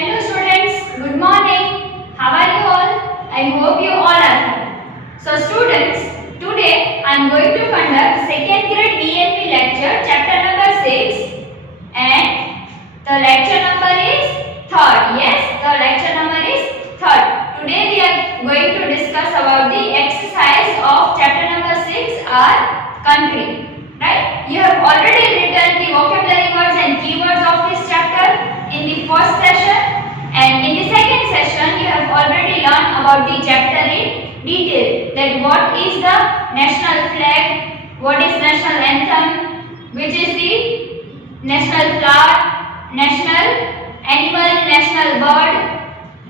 Hello students, good morning. How are you all? I hope you all are fine. So students, today I am going to conduct second grade ENP lecture chapter number 6 and the lecture number is third. Yes, the lecture number is third. Today we are going to discuss about the exercise of chapter number 6 our country. Right? You have already written the vocabulary words and keywords of this chapter in the first session, and in the second session you have already learned about the chapter in detail, that what is the national flag, what is national anthem, which is the national flower, national animal, national bird,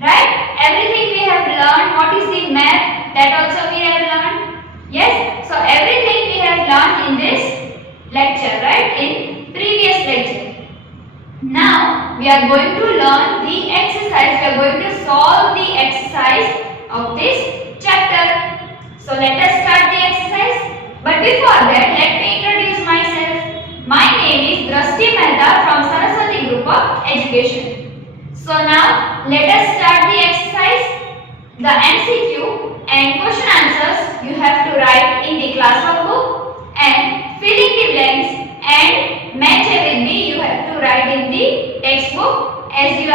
right? Everything we have learned. What is the map, that also we have learned. Yes, so everything we have learned in this lecture, right, in previous lecture. Now we are going to learn the exercise. We are going to solve the exercise of this chapter. So let us start the exercise. But before that, let me introduce myself. My name is Drashti Mehta from Saraswati Group of Education. So now let us start the exercise. The MCQ and question answers you have to write in the classwork book, and filling the blanks and match with me you have to write in the textbook as we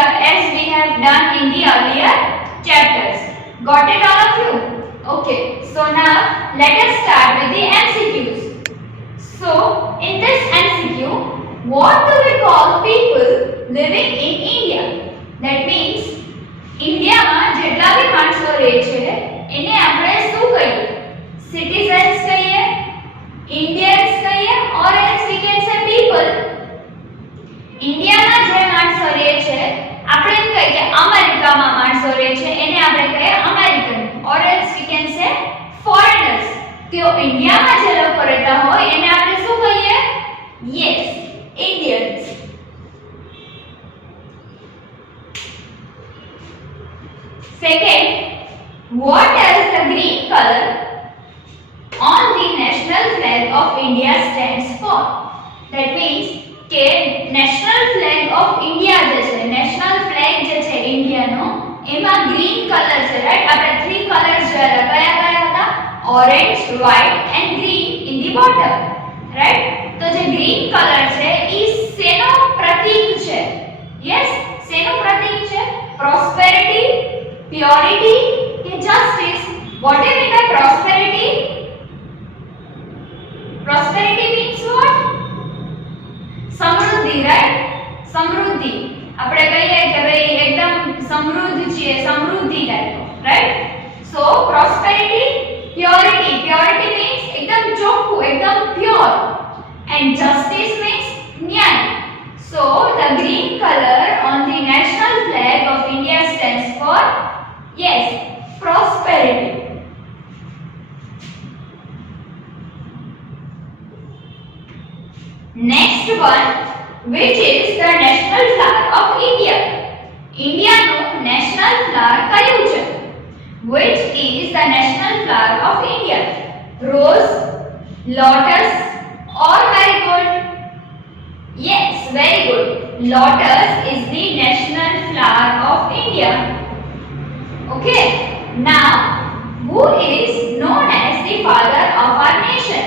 have done in the earlier chapters. Got it, all of you? Okay, so now let us start with the MCQs. So in this MCQ, what do we call people living in India? That means India માં જેટલા બી માણસો રહે છે એને આપણે શું કહીએ? Citizens કહીએ, Indians કહીએ, or else we can say people. ઇન્ડિયામાં જે માણસો રહે છે આપણે એમ કહીએ કે અમેરિકામાં માણસો રહે છે એને આપણે કહીએ American, or else we can say foreigners. તેઓ ઇન્ડિયામાં જે લોકો રહેતા હોય એને આપણે શું કહીએ? Yes, Indians. Second, what does the green color on the national flag of India stands for? That means કે national flag of India જે છે, national flag જે છે ઇન્ડિયાનો એમાં green color છે, right? આપણે three colors જોયા કયા કયા હતા? Orange, white and green in the bottom, right? તો જે green color છે ઈ શેનો પ્રતીક છે? Yes, શેનો પ્રતીક છે? Prosperity, purity કે justice? What do you mean by prosperity? Prosperity means what? સમૃદ્ધિ, right? સમૃદ્ધિ. આપણે કહીએ કે ભાઈ એકદમ સમૃદ્ધ છે, સમૃદ્ધિ type of, right? So prosperity, purity. Purity means એકદમ ચોખ્ખું, એકદમ pure. And justice means ન્યાય. So the green color on the national flag of India stands for, yes, prosperity. Next one, which is the national flower of India? India no national flower કયું છે? Which is the national flower of India? Rose, lotus or marigold? Yes, very good. Lotus is the national flower of India. Okay, now who is known as the father of our nation?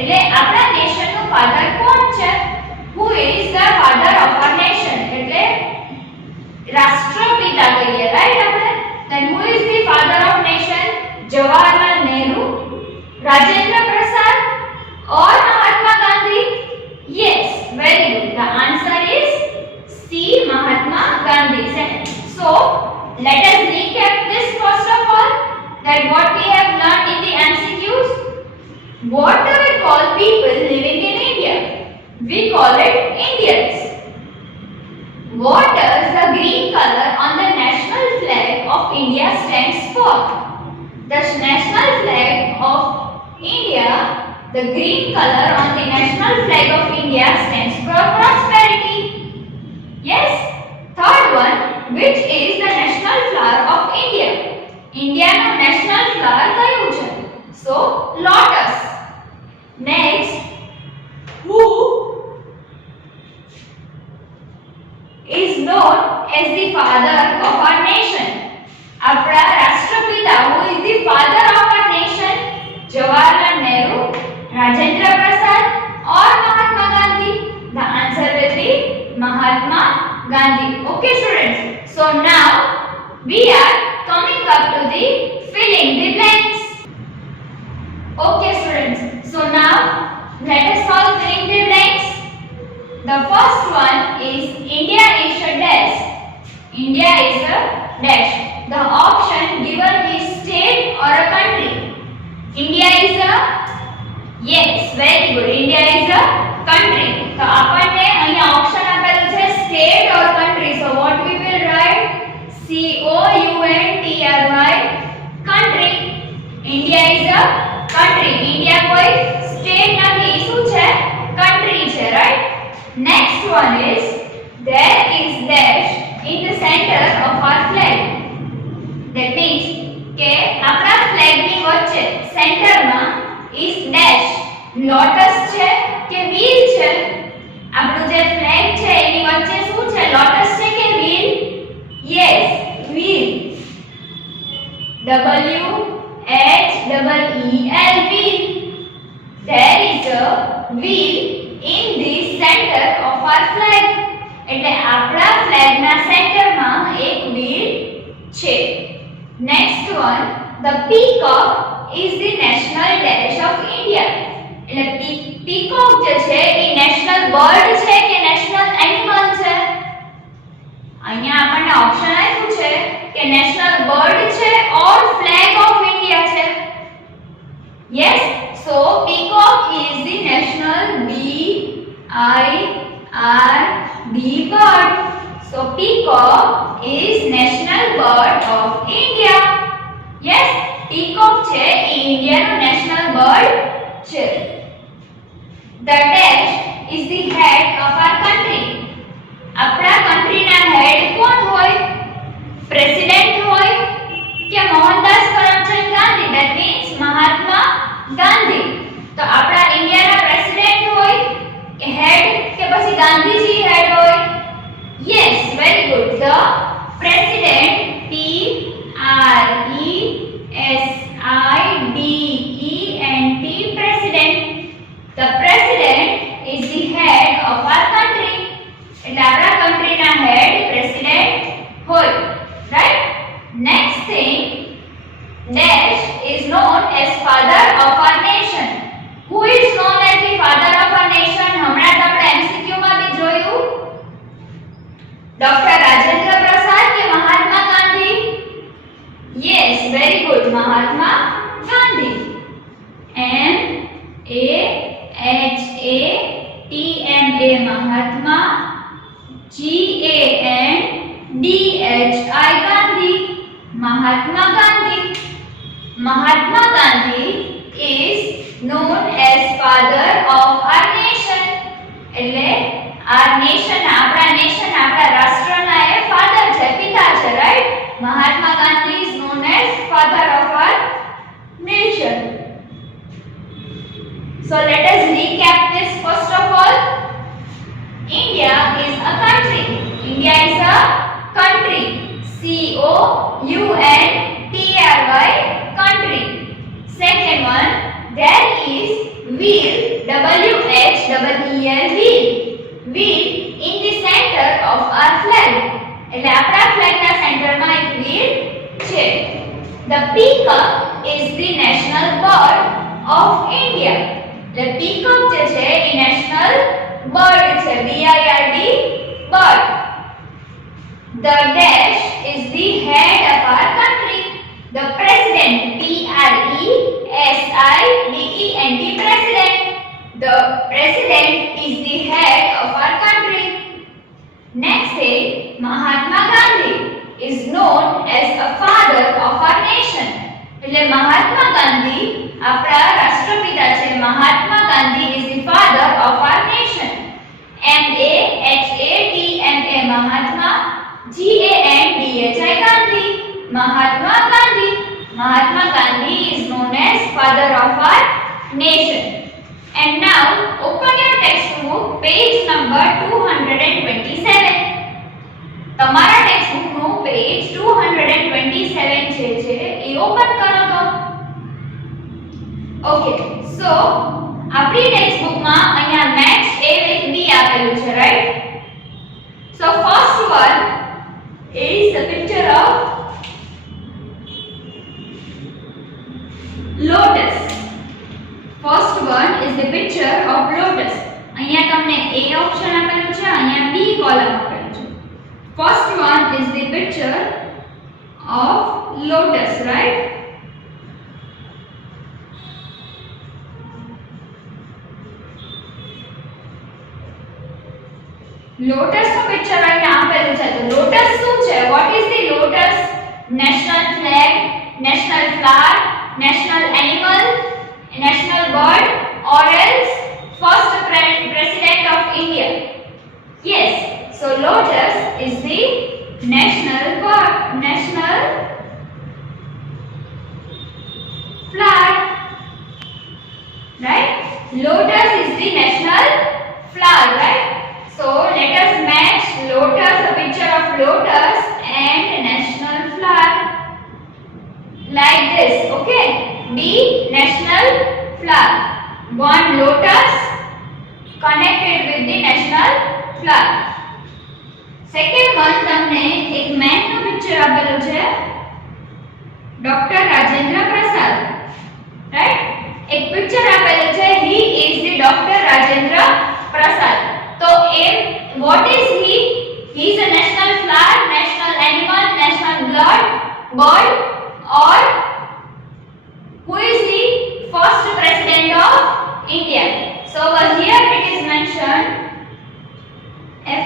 એટલે આપણા નેશનનો father કોણ છે? Who is the father of our nation? એટલે રાષ્ટ્રપિતા કહીએ, right? આપણે then who is the father of nation? Jawaharlal Nehru, Rajendra Prasad or Mahatma Gandhi? Yes, very good. The answer is C, Mahatma Gandhi. So let us recap this first of all, that what we have learned in the MCQs. What do we call people living in India? We call it Indians. What does the green color on the national flag of India stands for? The national flag of India, the green color on the national flag of India stands for prosperity. Yes. Third one, which is the national flower of India? Indiaનો national flower કયું છે? So lotus. Next, who is known as the father of our nation. આપણા રાષ્ટ્રપિતા who is the father of our nation? Jawaharlal Nehru, Rajendra Prasad or Mahatma Gandhi? The answer will be Mahatma Gandhi. Okay students, so now we are coming up to the filling the blanks. Okay students, so now let us solve filling the blanks. The first one is India is a dash. India is a dash. The option given is state or a country. India is a, yes, very good. India is a country. So આપણને અહીંયા option આપેલું છે state or country. So what we will write? COUNTRY, country. India is a country. India કોઈ state નથી, શું છે? Country છે, right? Next one is there is dash in the center of our flag. That means કે આપણા flag ની વચ્ચે center માં is dash. Lotus છે કે wheel છે? આપણું જે flag છે એની વચ્ચે શું છે? Lotus છે કે wheel? Yes, wheel. WHEEL, wheel. There is a wheel in the center of our flag. એટલે આપણા flag ના center માં એક wheel છે. Next one, the peacock is the national dash of India. એટલે peacock જે છે એ national bird છે કે national animal છે? અહીંયા આપણને ઓપ્શન આપ્યું છે કે national bird છે or flag of India છે. Yes, so peacock is the national BIRD bird. So peacock is national bird of India. Yes, peacock છે એ India નો national bird છે. The dash is the head of our country. આપણા country ના head કોણ હોય? President હોય કે Mohandas Karamchand Gandhi? That means Mahatma Gandhi. તો આપણા India ના president હોય કે head કે પછી ગાંધીજી head હોય? Yes, very good. The president, PRESIDENT, president. The president is the head of our country. એટલે આપણા country ના head president હોય, right? Next thing, dash is known as father of our nation. Who is known as the father of our nation? હમણાં જ આપણે MCQ માં બી જોયું. Dr. Rajendra Prasad ke Mahatma Gandhi? Yes, very good. Mahatma Gandhi. MAHATMA Mahatma, GANDHI Gandhi. Mahatma Gandhi. Mahatma Gandhi is known as father of our nation. એટલે our nation, આપણા nation, આપણા રાષ્ટ્રના એ father છે, પિતા છે, right? Mahatma Gandhi is known as father of our nation. So let us recap this first of all. India is a country. India is a country. COUNTRY, country. Second one, there is wheel, WHEEL, wheel. Wheel in the center of our flag. એટલે આપણા flag ના center માં એક wheel છે. The peacock is the national bird of India. The peacock જે છે એ national bird છે, BIRD, bird. The dash is the head of our country. The president, PRESIDENT, president. The president is the head of our country. Next thing, Mahatma Gandhi is known as a father of our nation. એટલે મહાત્મા ગાંધી આપણા રાષ્ટ્રપિતા છે. Mahatma Gandhi is the father of our nation. MAHATMA Mahatma, GANDHI Gandhi. Mahatma Gandhi. Mahatma Gandhi is known as father of our nation. And now open your textbook, page number 227. તમારા text book નું page 227 છે એ open કરો તો. Okay, સો આપણી text book માં અહીંયા match A with B આપેલું છે, right? So first one is the picture of lotus. First one is the picture of lotus. અહીંયા તમને A ઓપ્શન આપેલું છે, અહીંયા B કોલમ આપેલું છે. First one is the picture of lotus, right? Lotus નું પિક્ચર અહીંયા આપેલું છે. તો લોટસ શું છે? What is the lotus? National flag, national flower, national animal, national bird, or else first president of India? Yes, so lotus is the national bird, national flag, right? Lotus is the national flag, right? So let us match lotus, a picture of lotus and national flag like this, okay? B, national flag. One lotus connected with the national flag. Second one, તમને એક main નું picture આપેલું છે, doctor Rajendra Prasad, right? એક picture આપેલું છે, he is the Dr. Rajendra Prasad. તો એ what is he? He is a national flag, national animal, national bird, or who is the first president of India? So over here it is mentioned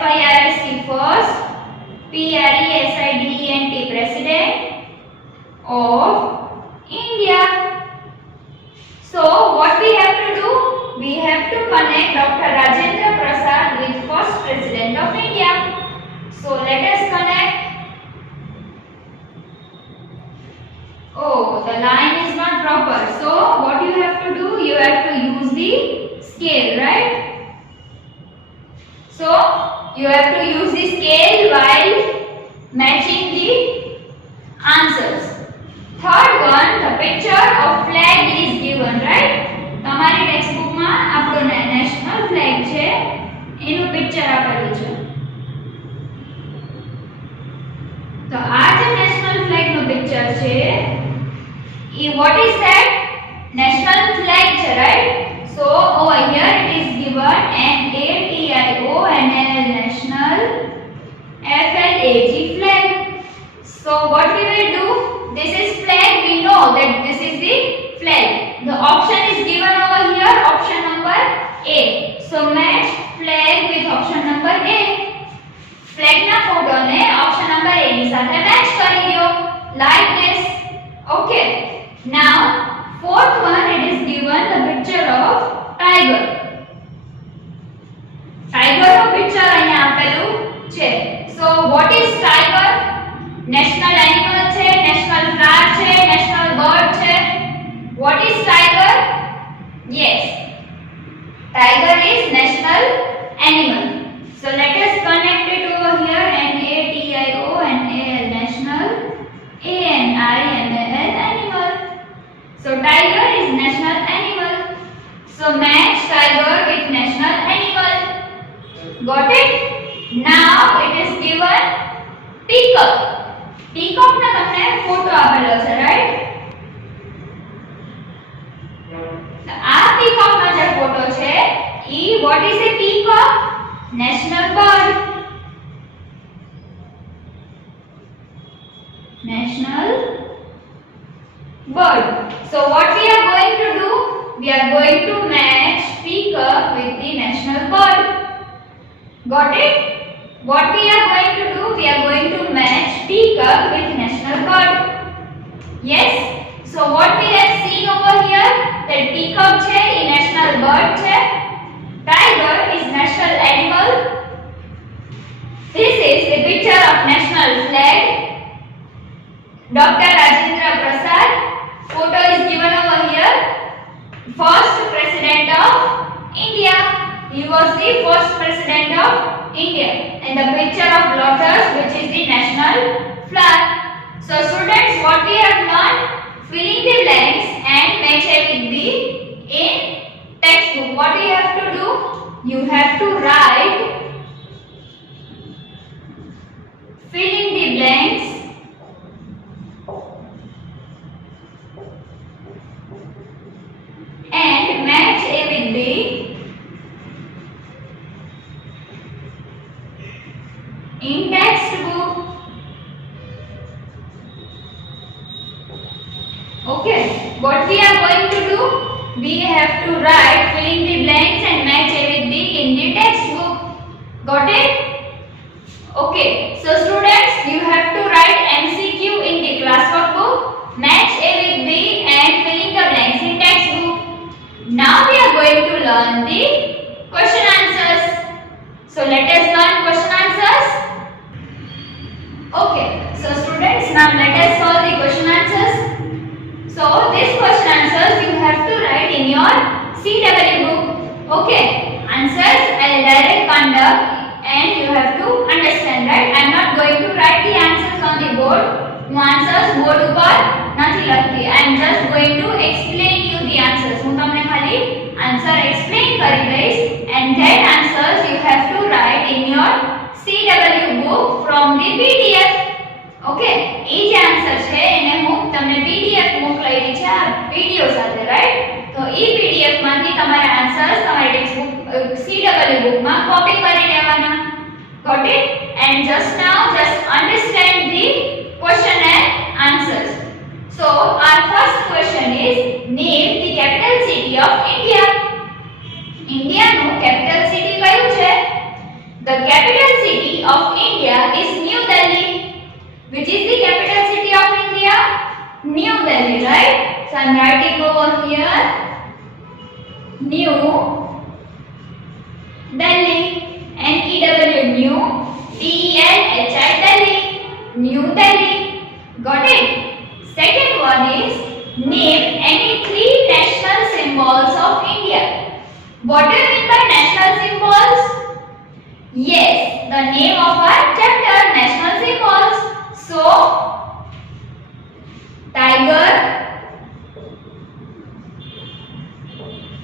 FIRST first, PRESIDENT president of India. So what we have to do? We have to connect Dr. Rajendra Prasad with first president of India. So let us connect. Oh, the line is not proper. So what you have to do? You have to use the scale, right? So you have to use the scale while matching the answers. Third one, the picture of flag is given, right? તમારી text book માં આપણો national flag છે એનું picture આપેલું છે. તો આ જે નેશનલ ફ્લેગ નું પિક્ચર છે એ what is that? National flag છે, right? So over here it is given NATIONAL, national, FLAG, flag. So what we will do? This is flag, we know that this is the flag. The option is given over here, option number A. So match flag with option number A. Flag na photo ne option number A ની સાથે match કરી દો like this. Okay. Now fourth one, it is given the picture of tiger. Tiger no picture અહીંયા આપેલું છે. So what is tiger? National animal છે, national flower છે, national bird છે. What is tiger? Yes, tiger is national animal. So let us connect it over here. NATIONAL, national, ANIMAL, animal. So tiger is national animal. So match tiger with national animal. Got it? Now it is given peacock. Peacock ના તમને photo આપેલો છે, right? આ peacock નો જે photo છે ઈ what is a peacock? National bird. National bird. So what we are going to do? We are going to match peacock with the national bird. Got it? What we are going to do? We are going to match peacock with national bird. Yes? So what we have seen over here, that peacock છે એ national bird છે, tiger is national animal. This is the picture of national flag. Dr. Rajendra Prasad photo is given over here. First president of India. He was the first president of India, and the picture of lotus, which is the national flag. So students, what we have learned? Filling the blanks and match it with the in textbook. What you have to do? You have to write filling the blanks and match A with B in textbook. Okay, what we are going to do? We have to write filling the blanks and match A with B in the textbook. Got it? Okay, so students, you have to write MCQ in the class workbook, match A with B and filling the blanks in textbook. Now we are going to learn the question answers. So let us learn question answers. Okay, so students, now let us solve the question answers. So this question answers you have to write in your CW book. Okay, answers I'll direct conduct and you have to understand, right? I am not going to write the answers on the board. હું answers board ઉપર નથી લખતી. I am just going to explain you the answers. હું તમને ખાલી answer explain કરી દઈશ and that answers you have to write in your CW book from the PDF. Okay, એ જે આન્સર છે એને હું તમને PDF મોકલાવી છે આ વિડિયો સાથે, રાઈટ? તો એ PDF માંથી તમારા આન્સર્સ તમારી ટેક્સ્ટ બુક CW book માં કોપી કરી લેવાના. Got it? And just now just understand the question and answers. So our first question is name the capital city of India. India નું capital city કયું છે? The capital city of India is New Delhi. Which is the capital city of India? New Delhi, right? So I'm writing over here New Delhi. N-E-W, New D-E-L-H-I, Delhi. New Delhi. Got it? Second one is name any three national symbols of India. What do you mean by national symbols? Yes, the name of our chapter, national symbols. So, tiger,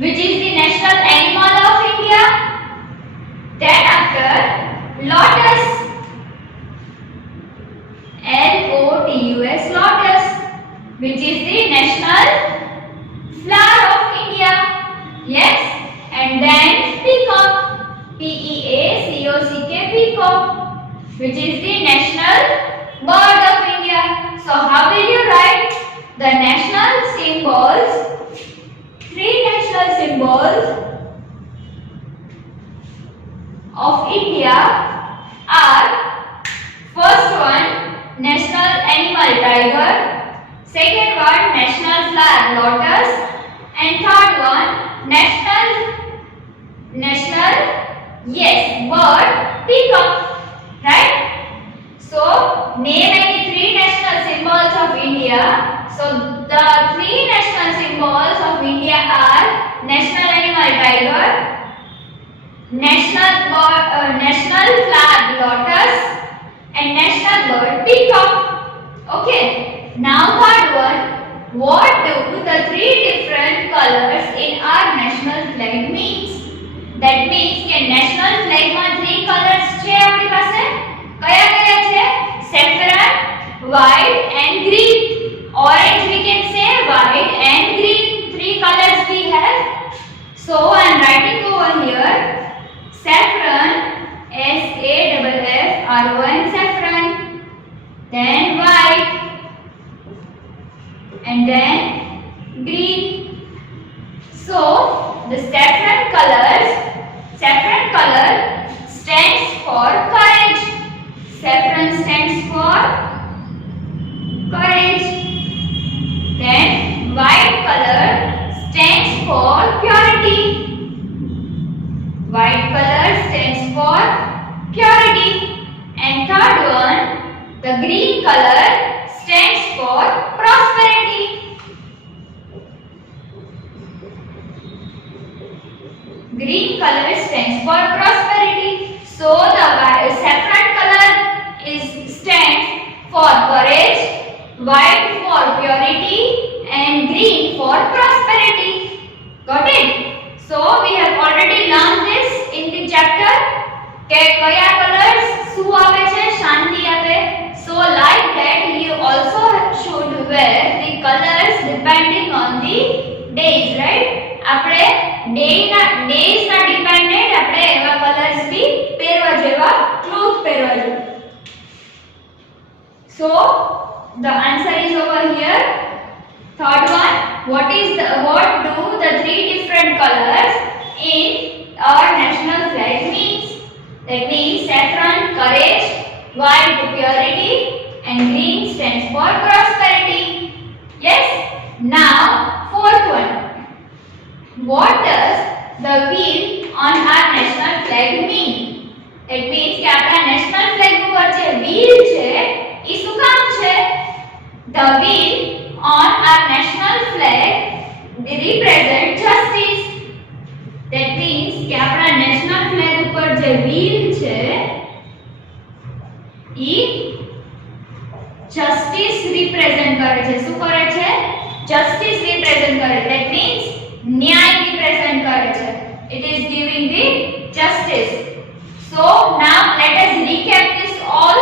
which is the national animal of India. Then after, lotus, L-O-T-U-S, lotus, which is the national flower of India. Yes, and then peacock, P-E-A-C-O-C-K, peacock, which is the national bird of India. So how will you write the national symbols? Three national symbols of India are: first one, national animal tiger; second one, national flower lotus; and third one, national bird peacock. Right? So name any three national symbols of India. So the three national symbols of India are national animal tiger, national flag lotus, and national bird peacock. Okay. Now third one, what do the three different colors in our national flag means? That means કે national flag માં three colors છે આપણી પાસે. કયા કયા છે? Saffron, white and green. Orange we can say, white and green. Three colors we have. So I am writing over here saffron, S-A-F-F-R-O-N, saffron. Then white. And then green. So the saffron color stands for courage. Saffron stands for courage. Then white color stands for purity. White color stands for purity. And third one, the green color stands for prosperity. Green color stands for prosperity. So the saffron color is stands for courage, white for purity, and green for prosperity. Got it? So we have already learned this in the chapter. કે કયા colors શું આપે છે શાંતિ આપે. So like that you also should wear the colors depending on the days, right? આપણે days ના dependent આપણે એવા colors भी પહેરવા જેવા cloth પહેરવા જેવા. So the answer is over here. Third one, what do the three different colors in our national flag means? That means saffron courage, white purity, and green stands for prosperity. Yes? Now fourth one, what does the wheel on our national flag mean? That means કે આપણા national flag ઉપર જે wheel છે ઈ શું કામ છે? The wheel on our national flag represent justice. That means કે આપણા national flag ઉપર જે wheel છે ઈ justice represent કરે છે. શું કરે છે? Justice represent કરે. That means ન્યાય represent કરે છે. It is giving the justice. So now let us recap this all.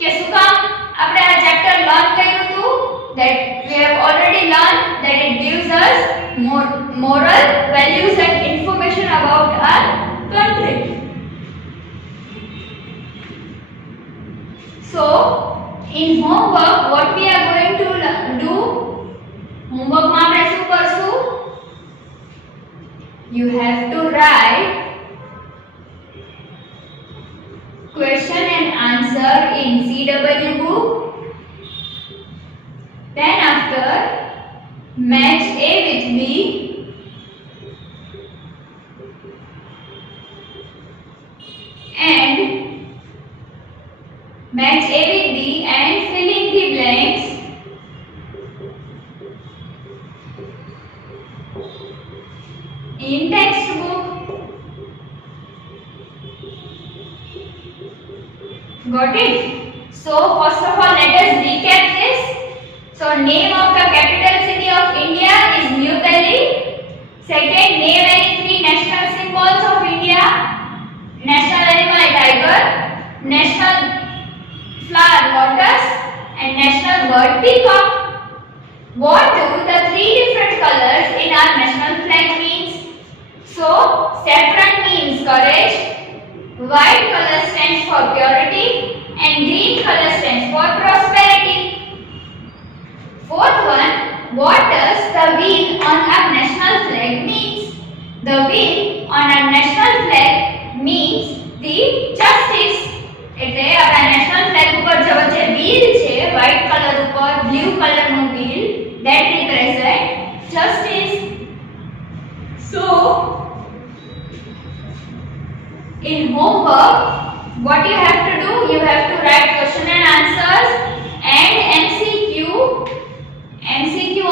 કે શું કામ આપણે આ chapter learn કર્યું હતું? That we have already learned that it gives us moral values and information about our country. So in homework what we are going to do? Homework માં આપણે શું કરશું? You have to write question and answer in CW book. Then after match A with B and match A with B and fill in the blanks in textbook. Got it? So first of all let us recap this. So name of the capital city of India is New Delhi. Second, name any three national symbols of India. National animal tiger, national flower lotus, and national bird peacock. What do the three different colors in our national flag means? So saffron means courage, white color stands for purity, and green color stands for prosperity. Fourth one, what does the wheel on our national flag means? The wheel on our national flag means the justice. એટલે આપણા national flag ઉપર જે wheel છે white color ઉપર blue color no wheel that represent justice. So in homework what you have to do? You have to write question and answers and MCQ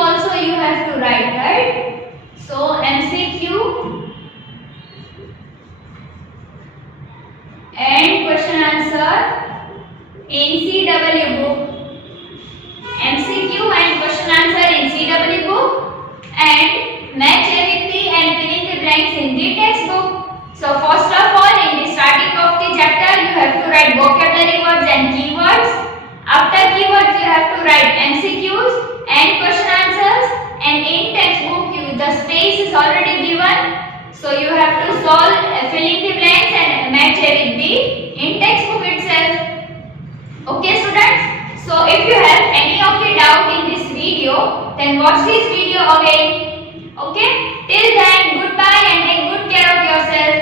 also you have to write, right? So MCQ and question answer in CW book. MCQ and question answer in CW book and match A with B and fill in the blanks in the textbook. So first of all in the starting of the chapter you have to write vocabulary words and keywords. After keywords you have to write MCQs and question answers, and in textbook the space is already given, so you have to solve fill in the blanks and match A with B in textbook itself. Okay students, so if you have any of the doubt in this video then watch this video again. Okay, till then goodbye and take good care of yourself.